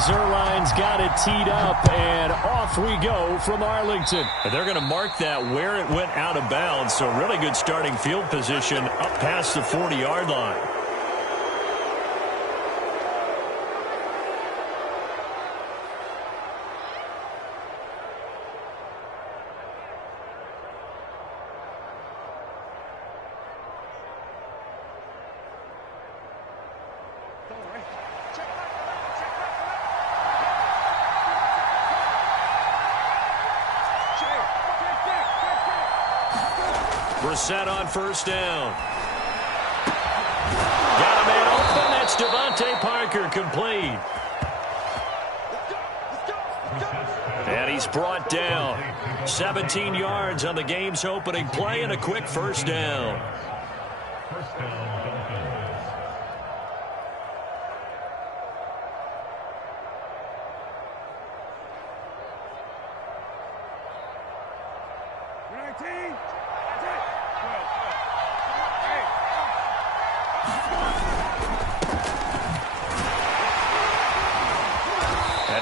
Zerline's got it teed up, and off we go from Arlington. They're going to mark that where it went out of bounds, so really good starting field position up past the 40-yard line. Brissett on first down. Got a man open. That's Devontae Parker, complete. And he's brought down. 17 yards on the game's opening play and a quick first down.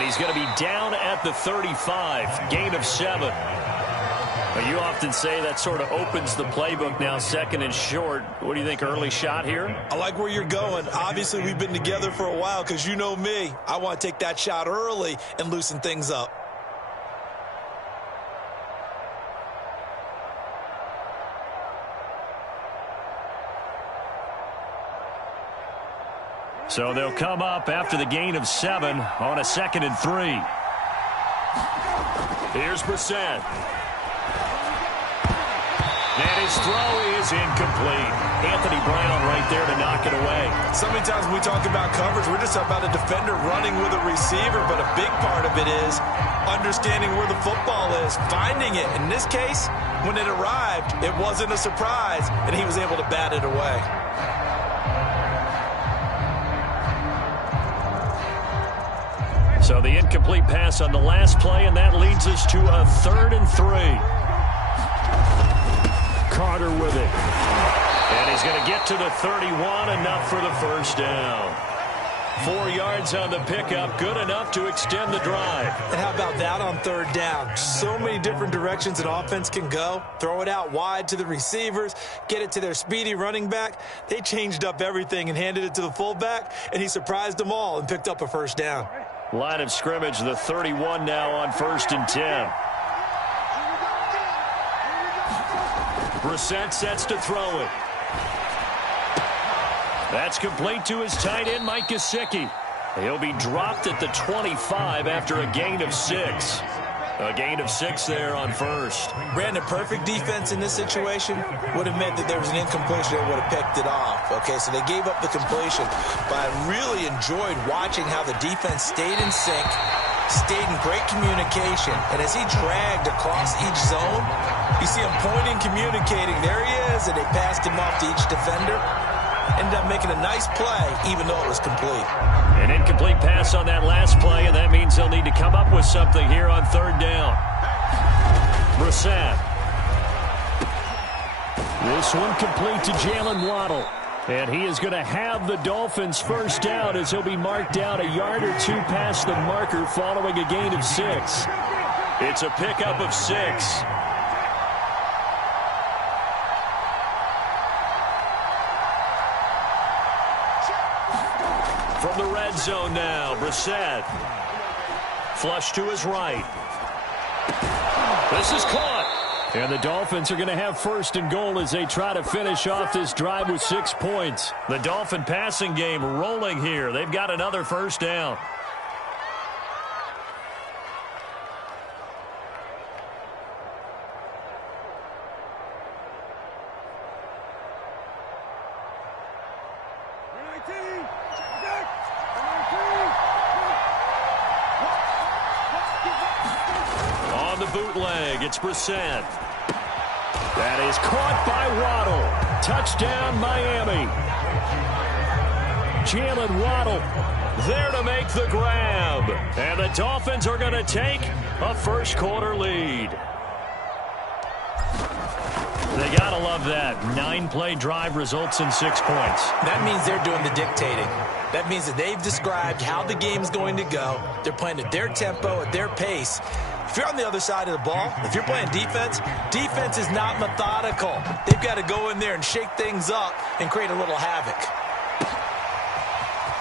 He's going to be down at the 35, gain of 7. Well, you often say that sort of opens the playbook now, second and short. What do you think, early shot here? I like where you're going. Obviously, we've been together for a while because you know me. I want to take that shot early and loosen things up. So they'll come up after the gain of 7 on a 2nd and 3. Here's Brissett. And his throw is incomplete. Anthony Brown right there to knock it away. So many times when we talk about coverage, we're just about a defender running with a receiver, but a big part of it is understanding where the football is, finding it. In this case, when it arrived, it wasn't a surprise, and he was able to bat it away. So the incomplete pass on the last play, and that leads us to a 3rd and 3. Carter with it. And he's going to get to the 31, enough for the first down. 4 yards on the pickup, good enough to extend the drive. And how about that on 3rd down? So many different directions an offense can go. Throw it out wide to the receivers, get it to their speedy running back. They changed up everything and handed it to the fullback, and he surprised them all and picked up a first down. Line of scrimmage, the 31 now on 1st and 10. Brissett sets to throw it. That's complete to his tight end, Mike Gesicki. He'll be dropped at the 25 after a gain of 6. A gain of 6 there on 1st. Brandon, perfect defense in this situation would have meant that there was an incompletion that would have picked it off. Okay, so they gave up the completion. But I really enjoyed watching how the defense stayed in sync, stayed in great communication. And as he dragged across each zone, you see him pointing, communicating. There he is, and they passed him off to each defender. Ended up making a nice play, even though it was complete. An incomplete pass on that last play, and that means they'll need to come up with something here on 3rd down. Brissett. This one complete to Jalen Waddle. And he is going to have the Dolphins' first down as he'll be marked down a yard or 2 past the marker following a gain of 6. It's a pickup of 6. From the red zone now, Brissett. Flush to his right. This is caught. And the Dolphins are going to have 1st and goal as they try to finish off this drive with 6 points. The Dolphin passing game rolling here. They've got another first down. Bootleg, it's Brissett. That is caught by Waddle. Touchdown, Miami. Jalen Waddle there to make the grab. And the Dolphins are going to take a 1st quarter lead. They got to love that. 9-play drive results in 6 points. That means they're doing the dictating. That means that they've described how the game's going to go. They're playing at their tempo, at their pace. If you're on the other side of the ball, if you're playing defense, defense is not methodical. They've got to go in there and shake things up and create a little havoc.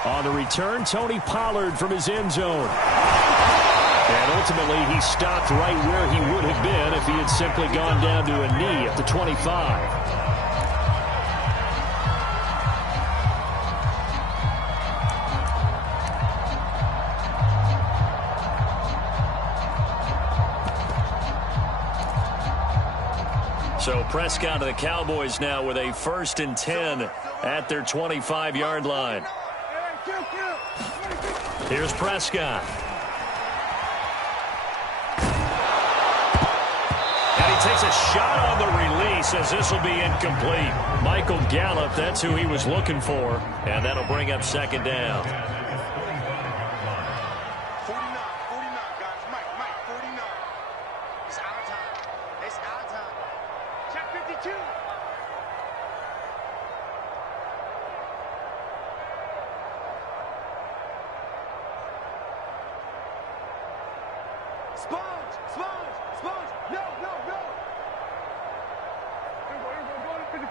On the return, Tony Pollard from his end zone. And ultimately, he stopped right where he would have been if he had simply gone down to a knee at the 25. So Prescott of the Cowboys now with a 1st and 10 at their 25-yard line. Here's Prescott. And he takes a shot on the release as this will be incomplete. Michael Gallup, that's who he was looking for. And that'll bring up 2nd down. 49, guys. Mike, 49. It's our time. It's our time. Check 52. Sponge. No. Go to 54.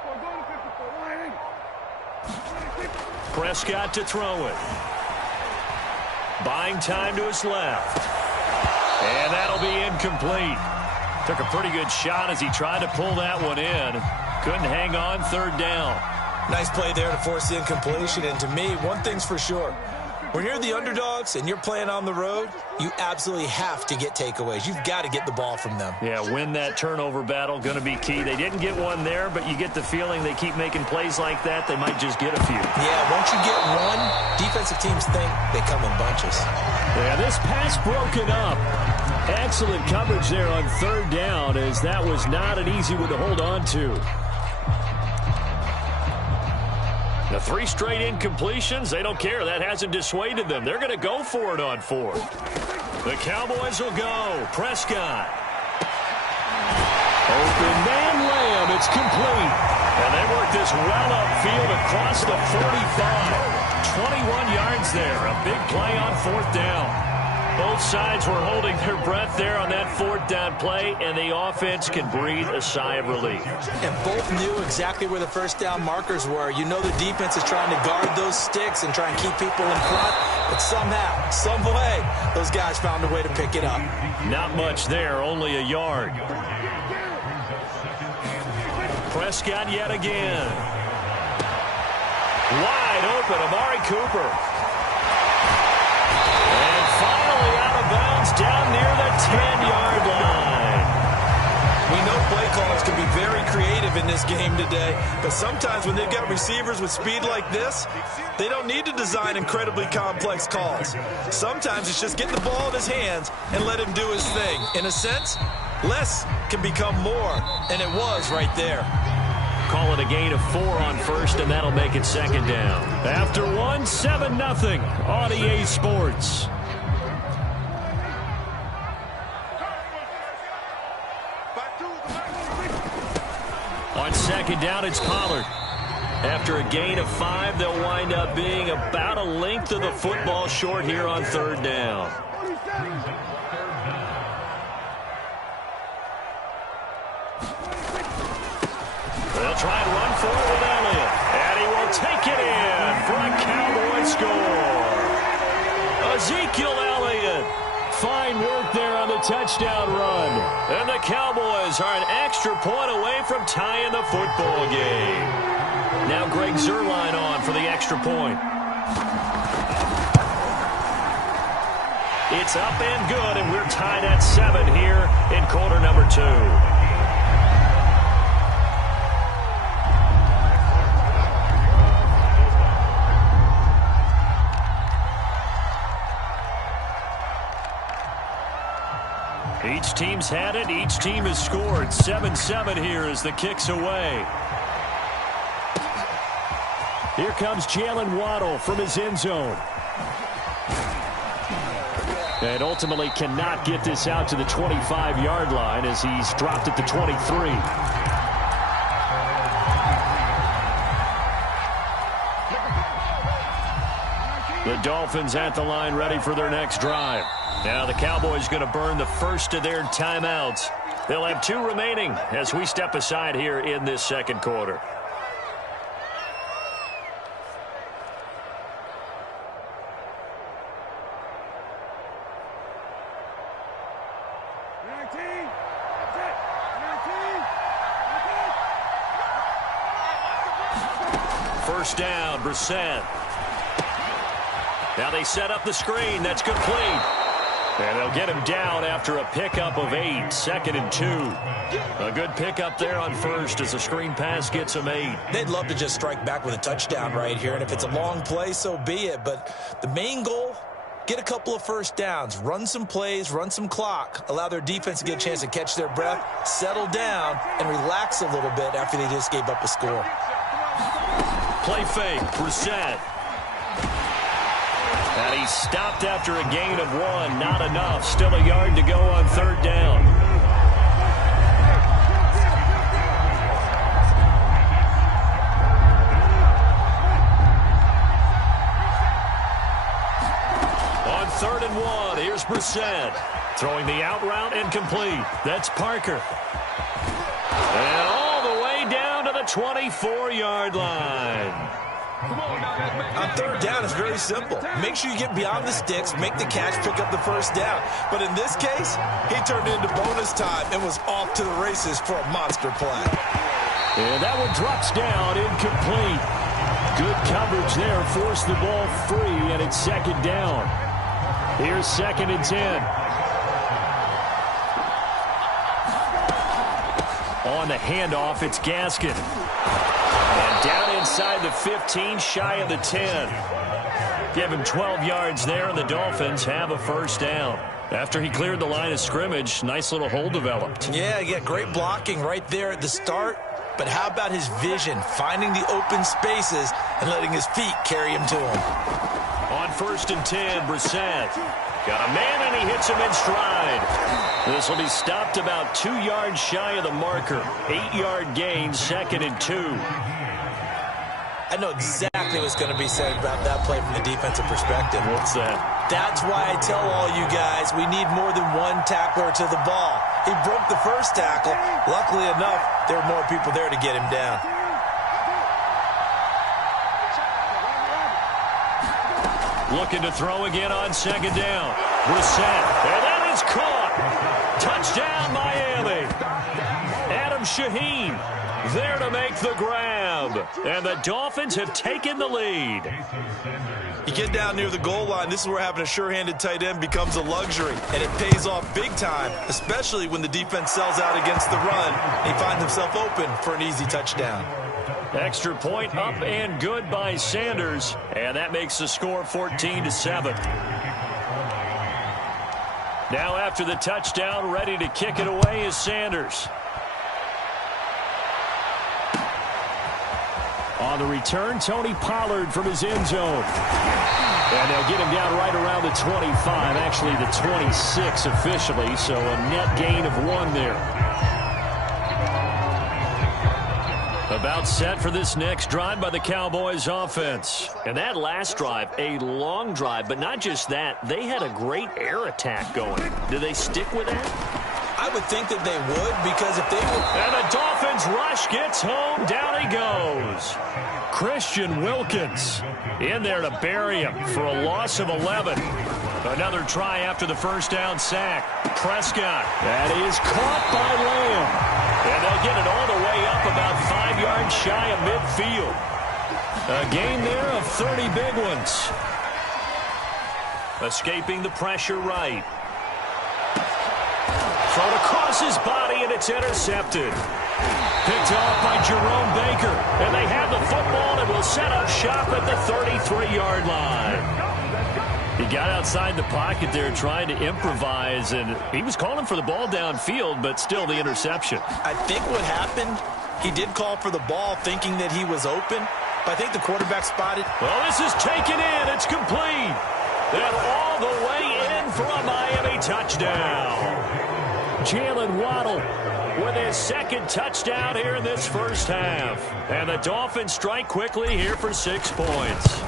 Prescott to throw it. Buying time to his left. And that'll be incomplete. Took a pretty good shot as he tried to pull that one in. Couldn't hang on, 3rd down. Nice play there to force the incompletion. And to me, one thing's for sure. When you're the underdogs and you're playing on the road, you absolutely have to get takeaways. You've got to get the ball from them. Yeah, win that turnover battle, going to be key. They didn't get one there, but you get the feeling they keep making plays like that, they might just get a few. Yeah, once you get one, defensive teams think they come in bunches. Yeah, this pass broken up. Excellent coverage there on 3rd down, as that was not an easy one to hold on to. The 3 straight incompletions, they don't care. That hasn't dissuaded them. They're going to go for it on 4th. The Cowboys will go. Prescott. Open man Lamb. It's complete. And they work this well upfield across the 45. 21 yards there. A big play on 4th down. Both sides were holding their breath there on that 4th down play, and the offense can breathe a sigh of relief. And both knew exactly where the 1st down markers were. You know the defense is trying to guard those sticks and try and keep people in front, but somehow, some way, those guys found a way to pick it up. Not much there, only a yard. Prescott yet again. Wide open, Amari Cooper. Down near the 10-yard line. We know play callers can be very creative in this game today, but sometimes when they've got receivers with speed like this, they don't need to design incredibly complex calls. Sometimes it's just get the ball in his hands and let him do his thing. In a sense, less can become more, and it was right there. Call it a gain of 4 on 1st, and that'll make it 2nd down. After 1, 7-0 on EA Sports. On 2nd down, it's Pollard. After a gain of 5, they'll wind up being about a length of the football short here on 3rd down. They'll try and run for it with Elliott. And he will take it in for a Cowboy score. Ezekiel Elliott. Fine work there on the touchdown run. And the Cowboys are an extra point away from tying the football game. Now Greg Zuerlein on for the extra point. It's up and good, and we're tied at 7 here in quarter number 2. Each team's had it. Each team has scored. 7-7 here as the kick's away. Here comes Jalen Waddle from his end zone. And ultimately cannot get this out to the 25-yard line as he's dropped at the 23. The Dolphins at the line ready for their next drive. Now the Cowboys going to burn the first of their timeouts. They'll have 2 remaining as we step aside here in this second quarter. First down, Brissett. Now they set up the screen. That's complete. And they'll get him down after a pickup of 8. 2nd and 2. A good pickup there on first as the screen pass gets him 8. They'd love to just strike back with a touchdown right here. And if it's a long play, so be it. But the main goal, get a couple of first downs. Run some plays, run some clock. Allow their defense to get a chance to catch their breath, settle down, and relax a little bit after they just gave up a score. Play fake, Brissett. And he stopped after a gain of 1. Not enough. Still a yard to go on 3rd down. On 3rd and 1, here's Brissett. Throwing the out route incomplete. That's Parker. And all the way down to the 24-yard line. On 3rd down, it's very simple. Make sure you get beyond the sticks, make the catch, pick up the first down. But in this case, he turned it into bonus time and was off to the races for a monster play. And that one drops down, incomplete. Good coverage there, forced the ball free, and it's 2nd down. Here's 2nd and 10. On the handoff, it's Gaskin. And down inside the 15, shy of the 10. Give him 12 yards there, and the Dolphins have a first down. After he cleared the line of scrimmage, nice little hole developed. Yeah, great blocking right there at the start. But how about his vision, finding the open spaces and letting his feet carry him to him? On 1st and 10, Brissett. Got a man, and he hits him in stride. This will be stopped about 2 yards shy of the marker. 8-yard gain, 2nd and 2. I know exactly what's going to be said about that play from the defensive perspective. What's that? That's why I tell all you guys we need more than one tackler to the ball. He broke the first tackle. Luckily enough, there were more people there to get him down. Looking to throw again on 2nd down. Brissett. And that is caught. Touchdown, Miami. Adam Shaheen there to make the grab. And the Dolphins have taken the lead. You get down near the goal line, this is where having a sure-handed tight end becomes a luxury. And it pays off big time, especially when the defense sells out against the run. And he finds himself open for an easy touchdown. Extra point up and good by Sanders. And that makes the score 14-7. Now after the touchdown, ready to kick it away is Sanders. On the return, Tony Pollard from his end zone. And they'll get him down right around the 25, actually the 26 officially, so a net gain of 1 there. About set for this next drive by the Cowboys offense. And that last drive, a long drive, but not just that, they had a great air attack going. Do they stick with that? I would think that they would, because if they were... And the Dolphins rush gets home. Down he goes. Christian Wilkins in there to bury him for a loss of 11. Another try after the first down sack. Prescott. That is caught by Lamb. And they'll get it all the way up about 5 yards shy of midfield. A gain there of 30 big ones. Escaping the pressure right. Thrown across his body, and it's intercepted. Picked off by Jerome Baker. And they have the football and will set up shop at the 33-yard line. He got outside the pocket there trying to improvise, and he was calling for the ball downfield, but still the interception. I think what happened, he did call for the ball thinking that he was open, but I think the quarterback spotted. Well, this is taken in. It's complete. And all the way in for a Miami touchdown. Jalen Waddle with his second touchdown here in this first half. And the Dolphins strike quickly here for 6 points.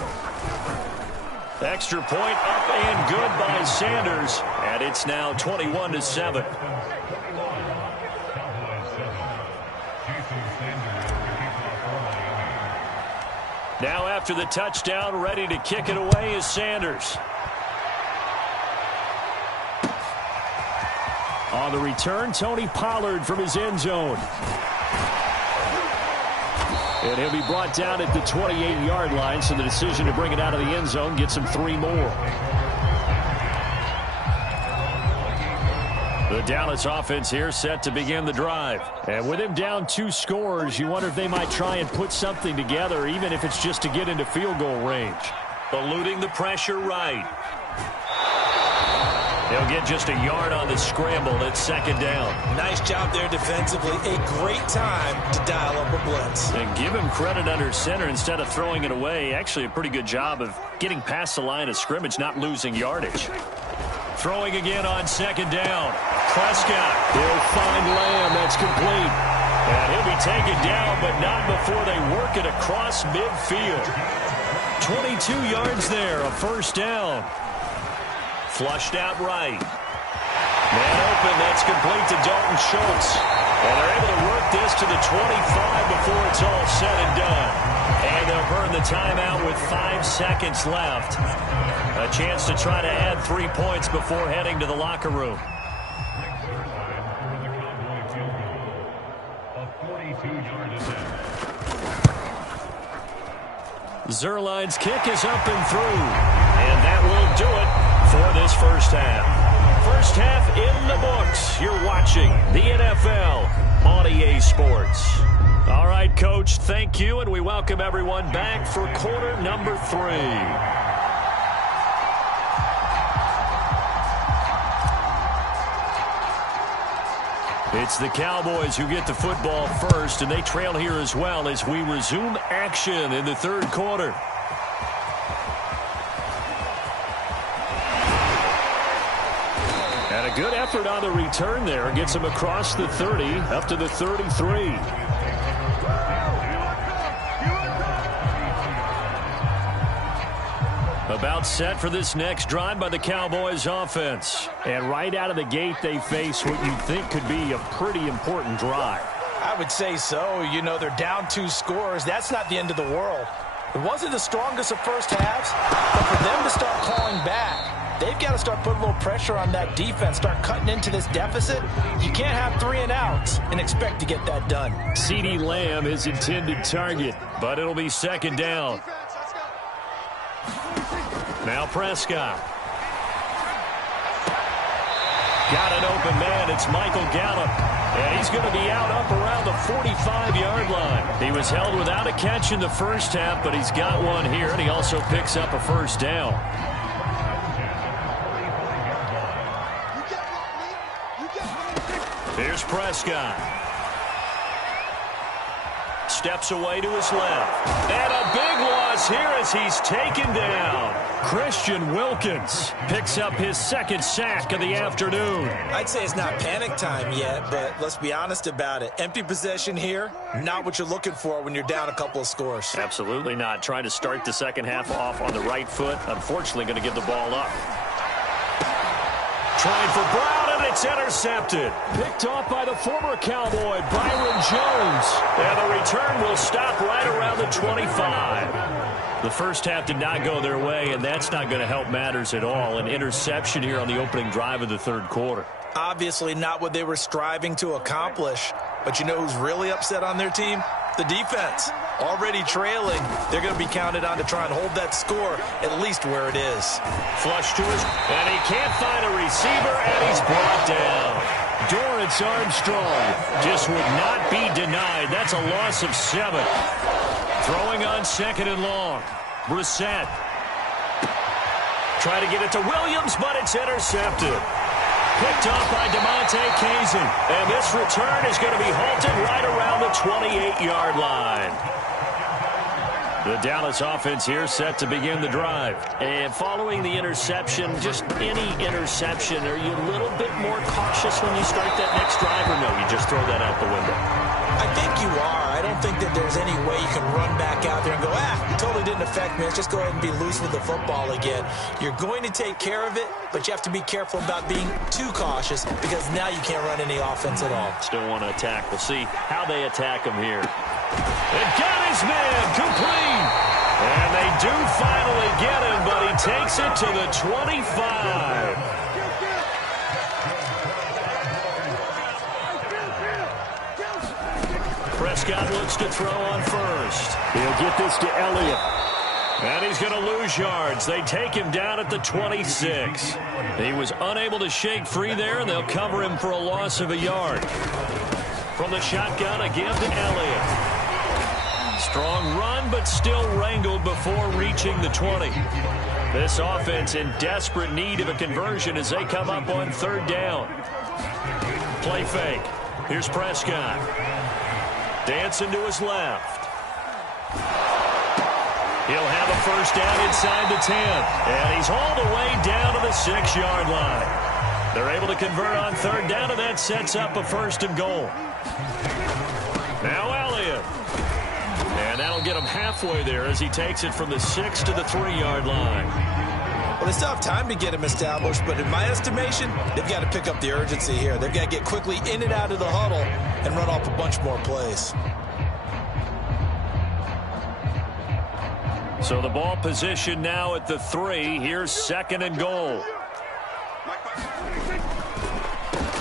Extra point up and good by Sanders. And it's now 21-7. Now after the touchdown, ready to kick it away is Sanders. On the return, Tony Pollard from his end zone. And he'll be brought down at the 28-yard line, so the decision to bring it out of the end zone gets him 3 more. The Dallas offense here set to begin the drive. And with him down 2 scores, you wonder if they might try and put something together, even if it's just to get into field goal range. Eluding the pressure right. They'll get just a yard on the scramble at second down. Nice job there defensively. A great time to dial up a blitz. And give him credit under center instead of throwing it away. Actually, a pretty good job of getting past the line of scrimmage, not losing yardage. Throwing again on second down. Prescott. He'll find Lamb. That's complete. And he'll be taken down, but not before they work it across midfield. 22 yards there, a first down. Flushed out right. Man open, that's complete to Dalton Schultz. And they're able to work this to the 25 before it's all said and done. And they'll burn the timeout with 5 seconds left. A chance to try to add 3 points before heading to the locker room. Zerline's kick is up and through. And that will do it for this first half. First half in the books. You're watching the NFL on EA Sports. All right, Coach, thank you, and we welcome everyone back for quarter number 3. It's the Cowboys who get the football first, and they trail here as well as we resume action in the third quarter. And a good effort on the return there. Gets him across the 30, up to the 33. About set for this next drive by the Cowboys offense. And right out of the gate, they face what you think could be a pretty important drive. I would say so. You know, they're down 2 scores. That's not the end of the world. It wasn't the strongest of first halves, but for them to start clawing back, they've got to start putting a little pressure on that defense, start cutting into this deficit. You can't have 3 and outs and expect to get that done. CeeDee Lamb is intended target, but it'll be second down. Now Prescott. Got an open man. It's Michael Gallup. And he's going to be out up around the 45-yard line. He was held without a catch in the first half, but he's got one here, and he also picks up a first down. Here's Prescott. Steps away to his left. And a big loss here as he's taken down. Christian Wilkins picks up his second sack of the afternoon. I'd say it's not panic time yet, but let's be honest about it. Empty possession here, not what you're looking for when you're down a couple of scores. Absolutely not. Trying to start the second half off on the right foot. Unfortunately, going to give the ball up. Trying for Brown, and it's intercepted. Picked off by the former Cowboy, Byron Jones. And the return will stop right around the 25. The first half did not go their way, and that's not going to help matters at all. An interception here on the opening drive of the third quarter. Obviously not what they were striving to accomplish. But you know who's really upset on their team? The defense. Already trailing, they're going to be counted on to try and hold that score at least where it is. Flush to his, and he can't find a receiver, and he's brought down. Dorrance Armstrong just would not be denied. That's a loss of 7. Throwing on second and long. Brissett. Try to get it to Williams, but it's intercepted. Picked off by DeMonte Kazin. And this return is going to be halted right around the 28-yard line. The Dallas offense here set to begin the drive. And following the interception, just any interception, are you a little bit more cautious when you start that next drive, or no, you just throw that out the window? I think you are. I don't think that there's any way you can run back out there and go, it totally didn't affect me. Let's just go ahead and be loose with the football again. You're going to take care of it, but you have to be careful about being too cautious because now you can't run any offense at all. Still want to attack. We'll see how they attack him here. It got his man complete. And they do finally get him, but he takes it to the 25. Prescott looks to throw on first. He'll get this to Elliott. And he's going to lose yards. They take him down at the 26. He was unable to shake free there, and they'll cover him for a loss of a yard. From the shotgun, again to Elliott. Strong run, but still wrangled before reaching the 20. This offense in desperate need of a conversion as they come up on third down. Play fake. Here's Prescott. Dancing to his left. He'll have a first down inside the 10. And he's all the way down to the 6-yard line. They're able to convert on third down, and that sets up a first and goal. Now Elliott. And that'll get him halfway there as he takes it from the 6 to the 3-yard line. Well, they still have time to get him established, but in my estimation, they've got to pick up the urgency here. They've got to get quickly in and out of the huddle and run off a bunch more plays. So the ball position now at the 3. Here's second and goal.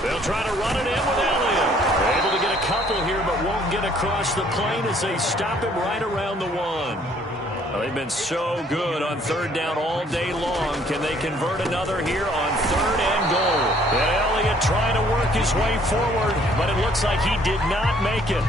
They'll try to run it in with Elliott. They're able to get a couple here, but won't get across the plane as they stop him right around the 1. Well, they've been so good on third down all day long. Can they convert another here on third and goal? And Elliott trying to work his way forward, but it looks like he did not make it.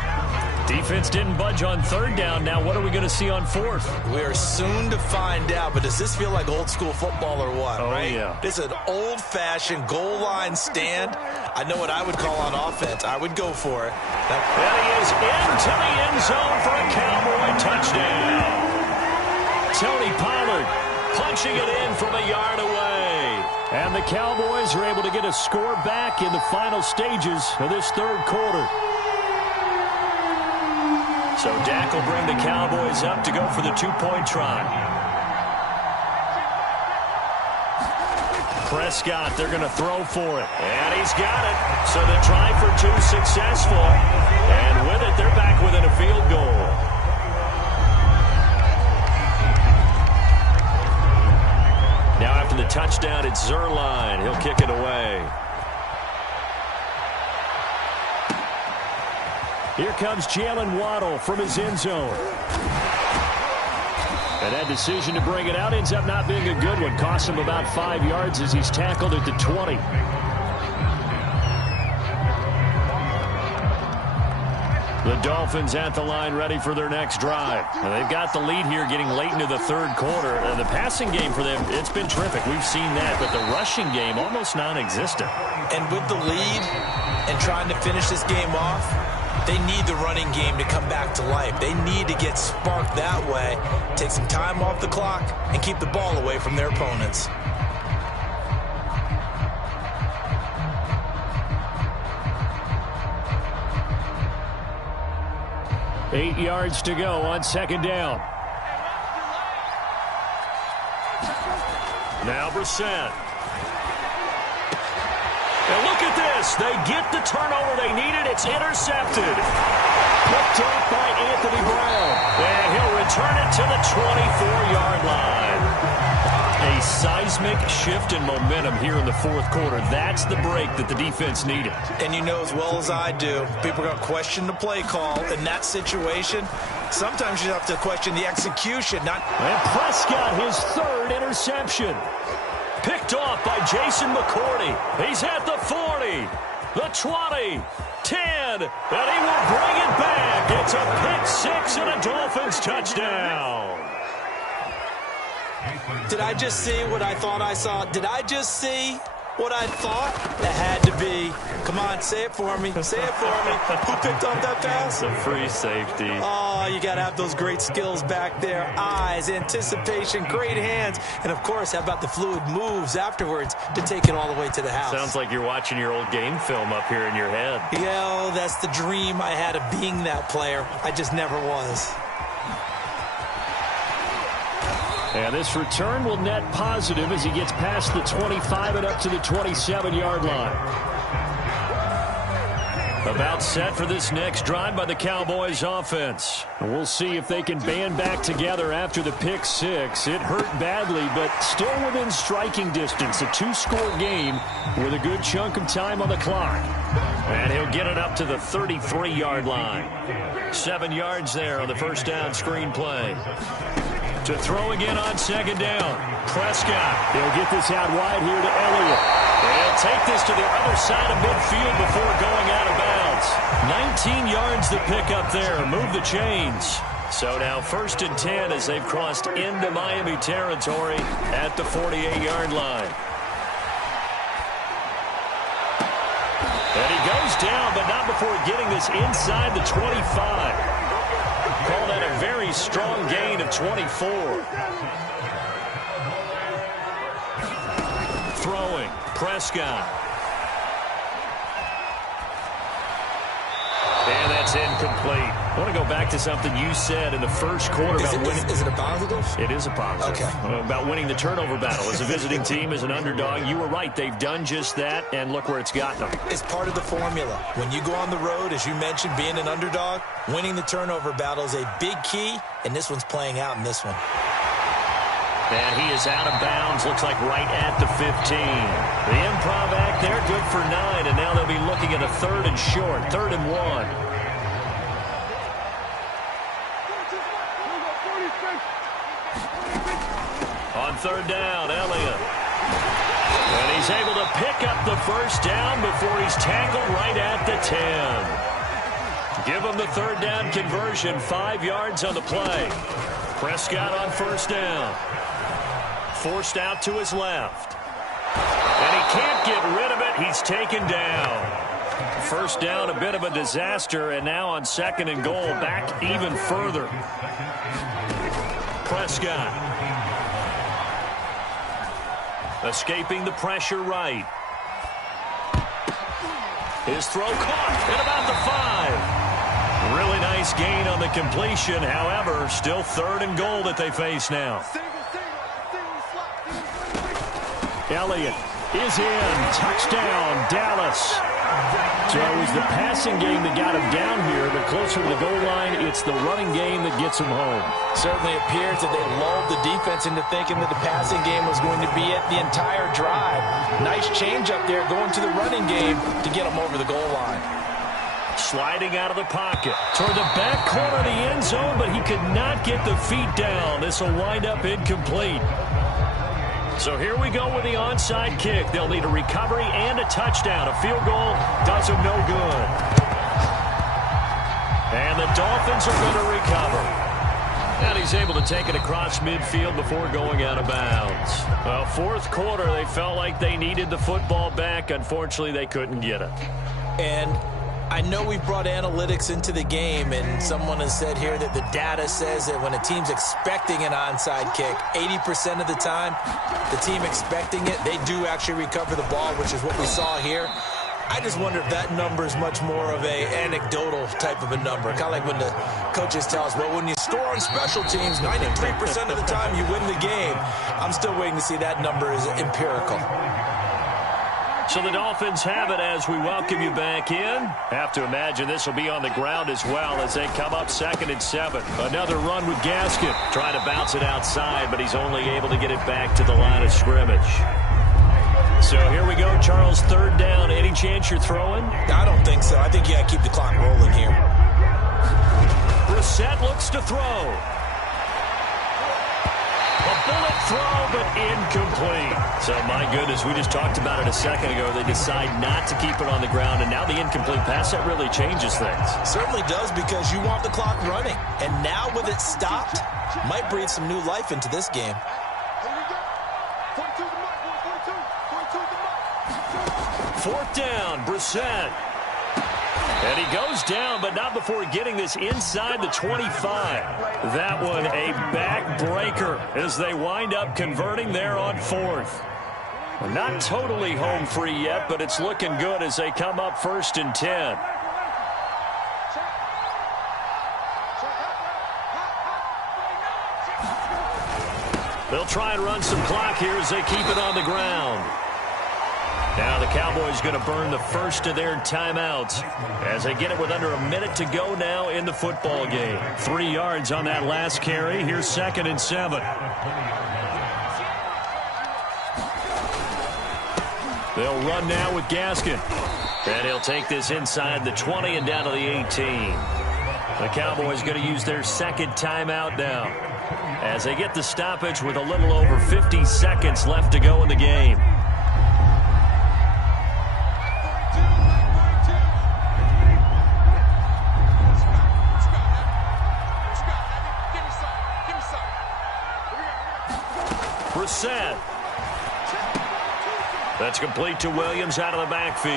Defense didn't budge on third down. Now what are we going to see on fourth? We are soon to find out, but does this feel like old school football or what? Oh, right? Yeah. This is an old-fashioned goal line stand. I know what I would call on offense. I would go for it. And he is into the end zone for a Cowboy touchdown. Tony Pollard punching it in from a yard away. And the Cowboys are able to get a score back in the final stages of this third quarter. So Dak will bring the Cowboys up to go for the 2-point try. Prescott, they're going to throw for it. And he's got it. So the try for 2 successful. And with it, they're back within a field goal. Now after the touchdown, it's Zerline. He'll kick it away. Here comes Jalen Waddle from his end zone. And that decision to bring it out ends up not being a good one. Costs him about 5 yards as he's tackled at the 20. The Dolphins at the line ready for their next drive. And they've got the lead here getting late into the third quarter. And the passing game for them, it's been terrific. We've seen that. But the rushing game, almost non-existent. And with the lead and trying to finish this game off, they need the running game to come back to life. They need to get sparked that way, take some time off the clock, and keep the ball away from their opponents. Eight yards to go on second down. Now Brissett. And look at this. They get the turnover they needed. It's intercepted. Picked off by Anthony Brown. And he'll return it to the 24-yard line. A seismic shift in momentum here in the fourth quarter. That's the break that the defense needed. And you know as well as I do, people are going to question the play call in that situation. Sometimes you have to question the execution. And Prescott, his third interception. Picked off by Jason McCourty. He's at the 40, the 20, 10, and he will bring it back. It's a pick 6 and a Dolphins touchdown. Did I just see what I thought I saw? Did I just see what I thought? It had to be. Come on, say it for me. Say it for me. Who picked up that pass? It's a free safety. Oh, you got to have those great skills back there. Eyes, anticipation, great hands. And, of course, how about the fluid moves afterwards to take it all the way to the house? Sounds like you're watching your old game film up here in your head. Yeah, that's the dream I had of being that player. I just never was. And this return will net positive as he gets past the 25 and up to the 27-yard line. About set for this next drive by the Cowboys offense. We'll see if they can band back together after the pick six. It hurt badly, but still within striking distance. A two-score game with a good chunk of time on the clock. And he'll get it up to the 33-yard line. 7 yards there on the first down screen play. To throw again on second down. Prescott. He'll get this out wide here to Elliott. He'll take this to the other side of midfield before going out of bounds. 19 yards to pick up there. Move the chains. So now 1st and 10 as they've crossed into Miami territory at the 48-yard line. And he goes down, but not before getting this inside the 25. Call that a very strong gain of 24. Throwing, Prescott. And that's incomplete. I want to go back to something you said in the first quarter about winning. Is it a positive? It is a positive. Okay. About winning the turnover battle as a visiting team, as an underdog. You were right. They've done just that, and look where it's gotten them. It's part of the formula. When you go on the road, as you mentioned, being an underdog, winning the turnover battle is a big key, and this one's playing out in this one. And he is out of bounds, looks like right at the 15. The improv act there, good for 9, and now they'll be looking at a 3rd and short, 3rd and 1. On 3rd down, Elliott. And he's able to pick up the first down before he's tackled right at the 10. Give him the 3rd down conversion, 5 yards on the play. Prescott on 1st down. Forced out to his left. And he can't get rid of it. He's taken down. 1st down, a bit of a disaster, and now on 2nd and goal, back even further. Prescott. Escaping the pressure right. His throw caught at about the 5. Really nice gain on the completion. However, still 3rd and goal that they face now. Elliott is in. Touchdown, Dallas. So it was the passing game that got him down here, but closer to the goal line, it's the running game that gets him home. Certainly appears that they lulled the defense into thinking that the passing game was going to be it the entire drive. Nice change up there going to the running game to get him over the goal line. Sliding out of the pocket toward the back corner of the end zone, but he could not get the feet down. This will wind up incomplete. So here we go with the onside kick. They'll need a recovery and a touchdown. A field goal does them no good. And the Dolphins are going to recover. And he's able to take it across midfield before going out of bounds. Well, 4th quarter, they felt like they needed the football back. Unfortunately, they couldn't get it. And I know we've brought analytics into the game, and someone has said here that the data says that when a team's expecting an onside kick, 80% of the time, the team expecting it, they do actually recover the ball, which is what we saw here. I just wonder if that number is much more of a anecdotal type of a number. Kind of like when the coaches tell us, well, when you score on special teams, 93% of the time you win the game. I'm still waiting to see that number is empirical. So the Dolphins have it as we welcome you back in. Have to imagine this will be on the ground as well as they come up 2nd and 7. Another run with Gaskin. Trying to bounce it outside, but he's only able to get it back to the line of scrimmage. So here we go, Charles, 3rd down. Any chance you're throwing? I don't think so. I think you got to keep the clock rolling here. Brissett looks to throw. A bullet throw, but incomplete. So, my goodness, we just talked about it a second ago. They decide not to keep it on the ground, and now the incomplete pass, that really changes things. Certainly does, because you want the clock running. And now with it stopped, might breathe some new life into this game. 4th down, Brissett. And he goes down, but not before getting this inside the 25. That one a backbreaker as they wind up converting there on 4th. Not totally home free yet, but it's looking good as they come up 1st and 10. They'll try and run some clock here as they keep it on the ground. Now the Cowboys going to burn the first of their timeouts as they get it with under a minute to go now in the football game. 3 yards on that last carry. Here's 2nd and 7. They'll run now with Gaskin. And he'll take this inside the 20 and down to the 18. The Cowboys going to use their 2nd timeout now as they get the stoppage with a little over 50 seconds left to go in the game. Brissett. That's complete to Williams out of the backfield.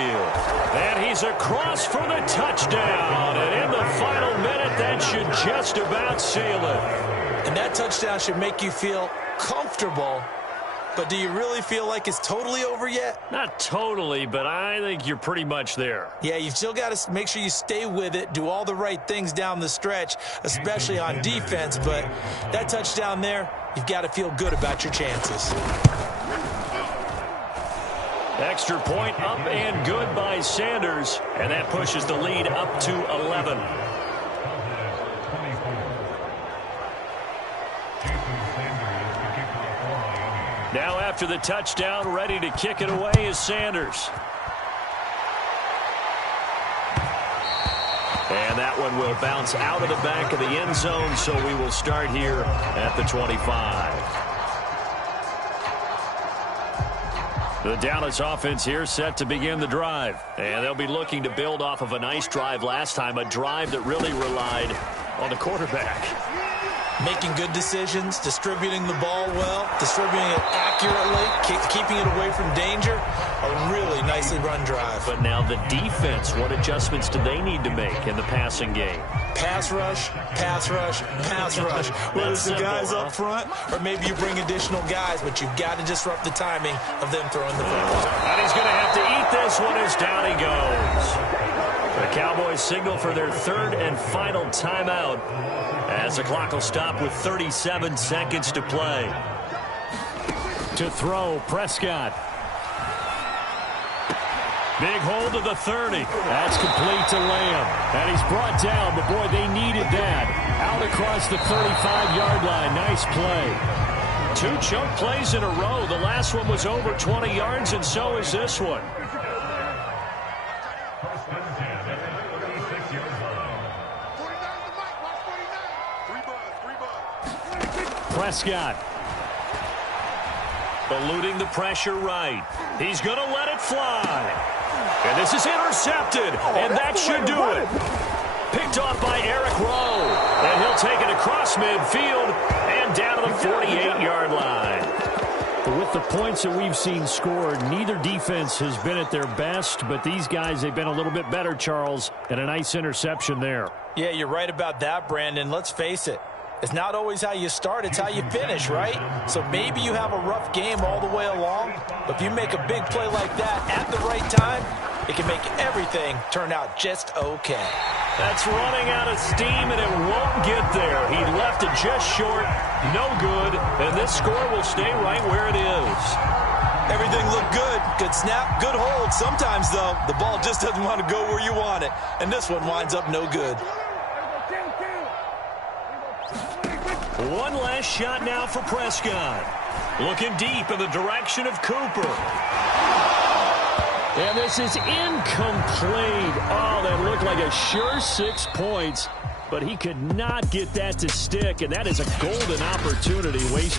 And he's across for the touchdown. And in the final minute, that should just about seal it. And that touchdown should make you feel comfortable. But do you really feel like it's totally over yet? Not totally, but I think you're pretty much there. Yeah, you've still got to make sure you stay with it, do all the right things down the stretch, especially on defense. But that touchdown there, you've got to feel good about your chances. Extra point up and good by Sanders. And that pushes the lead up to 11. Now after the touchdown, ready to kick it away is Sanders. And that one will bounce out of the back of the end zone, so we will start here at the 25. The Dallas offense here set to begin the drive. And they'll be looking to build off of a nice drive last time, a drive that really relied on the quarterback. Making good decisions, distributing the ball well, distributing it accurately, keeping it away from danger. A really nicely run drive. But now the defense, what adjustments do they need to make in the passing game? Pass rush, pass rush, pass rush. Whether it's the guys up front or maybe you bring additional guys, but you've got to disrupt the timing of them throwing the football. And he's going to have to eat this one as down he goes. The Cowboys signal for their 3rd and final timeout as the clock will stop with 37 seconds to play. To throw, Prescott. Big hold of the 30. That's complete to Lamb. And he's brought down, but boy, they needed that. Out across the 35-yard line. Nice play. 2 chunk plays in a row. The last one was over 20 yards, and so is this one. Prescott. Eluding the pressure right. He's going to let it fly. And this is intercepted. And that should do it. Picked off by Eric Rowe. And he'll take it across midfield and down to the 48-yard line. With the points that we've seen scored, neither defense has been at their best, but these guys, they've been a little bit better, Charles, and a nice interception there. Yeah, you're right about that, Brandon. Let's face it. It's not always how you start, it's how you finish, right? So maybe you have a rough game all the way along, but if you make a big play like that at the right time, it can make everything turn out just okay. That's running out of steam, and it won't get there. He left it just short, no good, and this score will stay right where it is. Everything looked good. Good snap, good hold. Sometimes, though, the ball just doesn't want to go where you want it, and this one winds up no good. One last shot now for Prescott. Looking deep in the direction of Cooper. And this is incomplete. Oh, that looked like a sure 6 points. But he could not get that to stick, and that is a golden opportunity wasted.